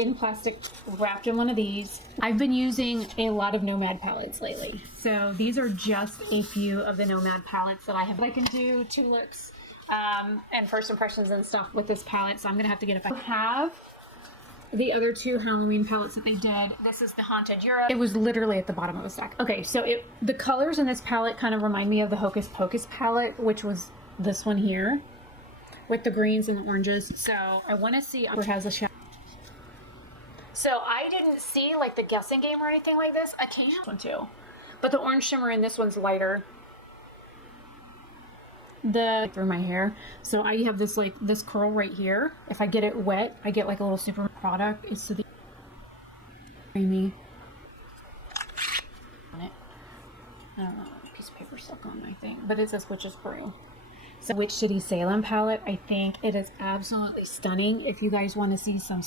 in plastic wrapped in one of these. I've been using a lot of Nomad palettes lately. So these are just a few of the Nomad palettes that I have. I can do 2 looks and first impressions and stuff with this palette. So I'm going to have to get it back. I have the other 2 Halloween palettes that they did. This is the Haunted Europe. It was literally at the bottom of the stack. Okay, so the colors in this palette kind of remind me of the Hocus Pocus palette, which was this one here with the greens and the oranges. So I want to see where it has a shadow. So I didn't see like the guessing game or anything like this. Occasionally one too, but the orange shimmer in this one's lighter. Through my hair, so I have this like this curl right here. If I get it wet, I get like a little super product. It's so creamy on it. I don't know, a piece of paper stuck on my thing, but it says Witch's Brew. So Witch City Salem palette, I think it is absolutely stunning. If you guys want to see some